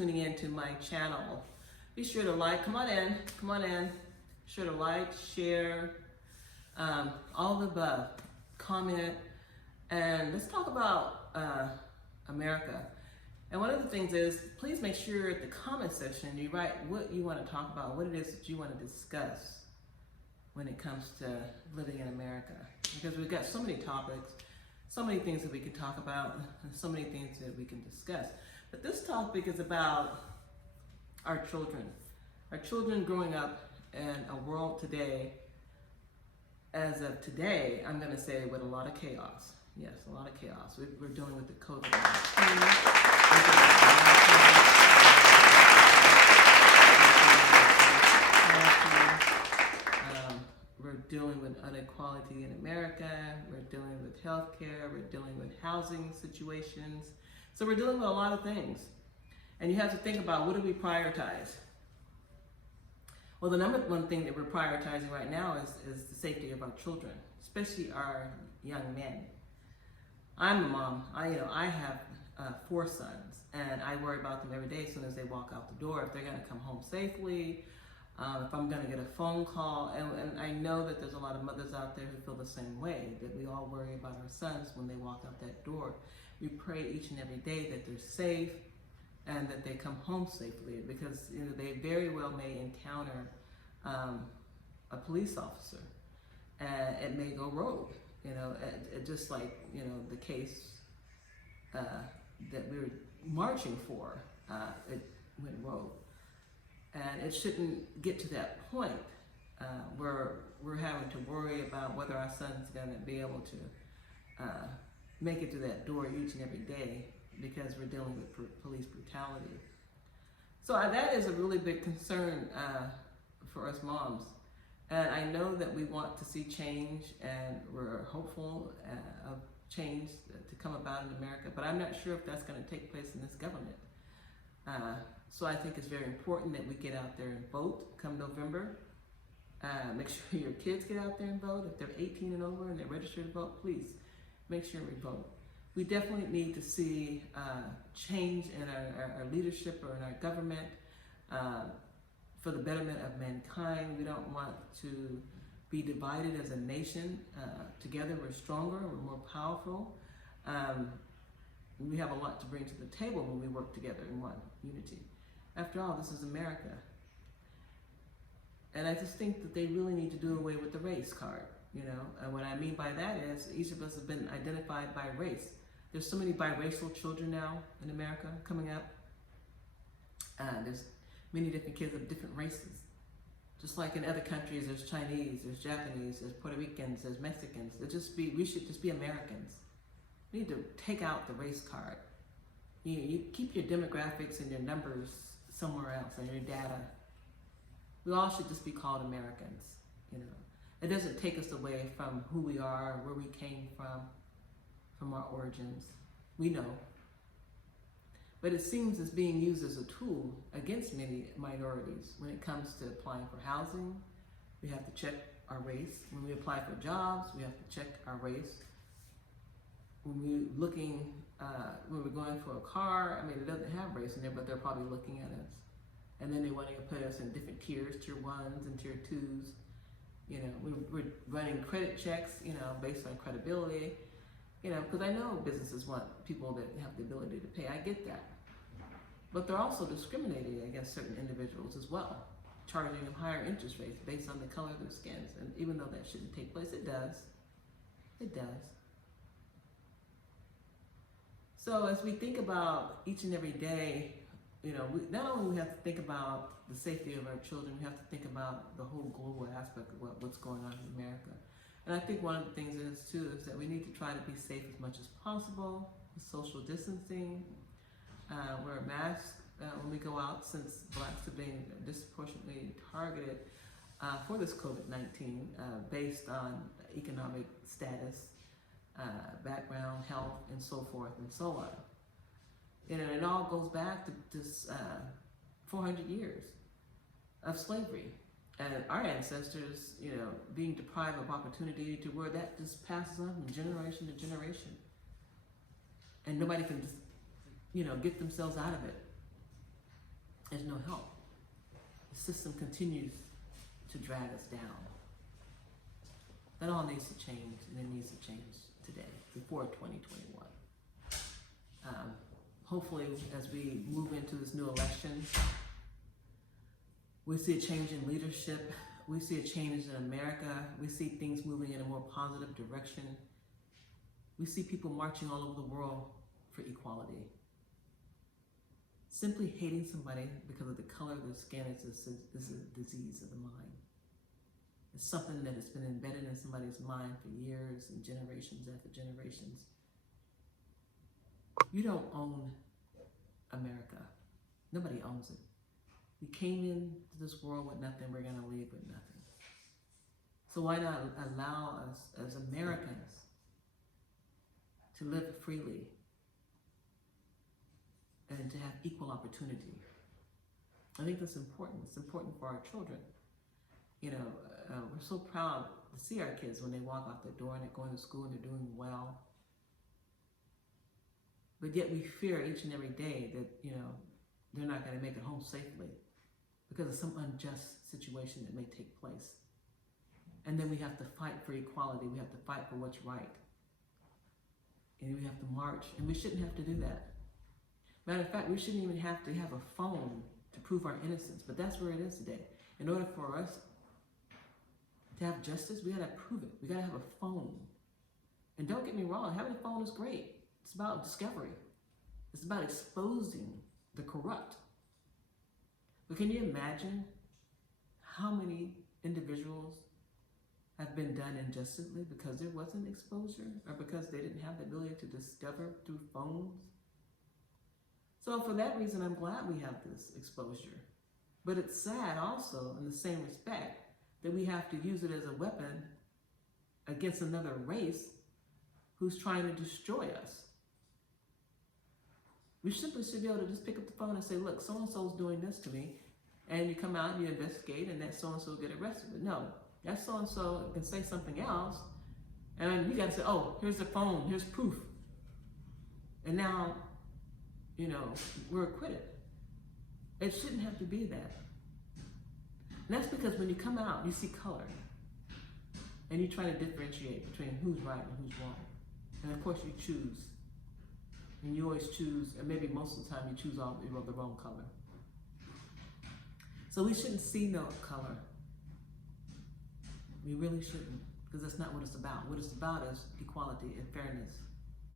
tuning in to my channel. Be sure to like, come on in. Be sure to like, share, all the above, comment, and let's talk about America. And one of the things is, please make sure at the comment section you write what you want to talk about, what it is that you want to discuss when it comes to living in America. Because we've got so many topics, so many things that we can talk about, and so many things that we can discuss. But this topic is about our children growing up in a world today, as of today, I'm going to say with a lot of chaos. Yes, a lot of chaos. We're dealing with the COVID-19. We're dealing with inequality in America. We're dealing with healthcare. We're dealing with housing situations. So we're dealing with a lot of things. And you have to think about, what do we prioritize? Well, the number one thing that we're prioritizing right now is the safety of our children, especially our young men. I'm a mom. I have 4 sons, and I worry about them every day as soon as they walk out the door, if they're going to come home safely, if I'm going to get a phone call. And I know that there's a lot of mothers out there who feel the same way, that we all worry about our sons when they walk out that door. We pray each and every day that they're safe and that they come home safely, because they very well may encounter a police officer, and it may go rogue. Just like the case that we were marching for, it went rogue, and it shouldn't get to that point where we're having to worry about whether our son's going to be able to make it to that door each and every day, because we're dealing with police brutality. So that is a really big concern for us moms. And I know that we want to see change, and we're hopeful of change to come about in America, but I'm not sure if that's going to take place in this government. So I think it's very important that we get out there and vote come November. Make sure your kids get out there and vote. If they're 18 and over and they're registered to vote, please make sure we vote. We definitely need to see change in our leadership or in our government for the betterment of mankind. We don't want to be divided as a nation. Together we're stronger, we're more powerful. We have a lot to bring to the table when we work together in one unity. After all, this is America. And I just think that they really need to do away with the race card. And what I mean by that is, each of us have been identified by race. There's so many biracial children now in America coming up. There's many different kids of different races. Just like in other countries, there's Chinese, there's Japanese, there's Puerto Ricans, there's Mexicans. We should just be Americans. We need to take out the race card. You keep your demographics and your numbers somewhere else, and your data. We all should just be called Americans. It doesn't take us away from who we are, where we came from our origins. We know. But it seems it's being used as a tool against many minorities. When it comes to applying for housing, we have to check our race. When we apply for jobs, we have to check our race. When we're going for a car, it doesn't have race in there, but they're probably looking at us. And then they want to put us in different tiers, tier 1s and tier 2s. We're running credit checks, based on credibility. Because I know businesses want people that have the ability to pay. I get that. But they're also discriminating against certain individuals as well, charging them higher interest rates based on the color of their skins. And even though that shouldn't take place, it does. It does. So as we think about each and every day, not only we have to think about the safety of our children, we have to think about the whole global aspect of what's going on in America. And I think one of the things is that we need to try to be safe as much as possible, with social distancing, wear a mask when we go out, since blacks are being disproportionately targeted for this COVID-19 based on economic status, background, health, and so forth and so on. And it all goes back to this 400 years of slavery. And our ancestors, being deprived of opportunity to where that just passes on from generation to generation. And nobody can just, get themselves out of it. there's no help. The system continues to drag us down. That all needs to change, and it needs to change today, before 2021. Hopefully, as we move into this new election, we see a change in leadership. We see a change in America. We see things moving in a more positive direction. We see people marching all over the world for equality. Simply hating somebody because of the color of their skin is a disease of the mind. It's something that has been embedded in somebody's mind for years and generations after generations. You don't own America. Nobody owns it. We came into this world with nothing, we're going to leave with nothing. So why not allow us as Americans to live freely and to have equal opportunity? I think that's important. It's important for our children. You know, we're so proud to see our kids when they walk out the door and they're going to school and they're doing well. But yet we fear each and every day that, you know, they're not going to make it home safely because of some unjust situation that may take place. And then we have to fight for equality. We have to fight for what's right. And we have to march. And we shouldn't have to do that. Matter of fact, we shouldn't even have to have a phone to prove our innocence. But that's where it is today. In order for us to have justice, we got to prove it. We got to have a phone. And don't get me wrong, having a phone is great. It's about discovery. It's about exposing the corrupt. But can you imagine how many individuals have been done injustice because there wasn't exposure or because they didn't have the ability to discover through phones? So for that reason, I'm glad we have this exposure. But it's sad also, in the same respect, that we have to use it as a weapon against another race who's trying to destroy us. We simply should be able to just pick up the phone and say, look, so-and-so's doing this to me. And you come out and you investigate and that so-and-so get arrested. But no, that so-and-so can say something else. And you got to say, oh, here's the phone, here's proof. And now, you know, we're acquitted. It shouldn't have to be that. And that's because when you come out, you see color. And you try to differentiate between who's right and who's wrong. And of course you choose. And you always choose, and maybe most of the time you choose the wrong color. So we shouldn't see no color. We really shouldn't, because that's not what it's about. What it's about is equality and fairness.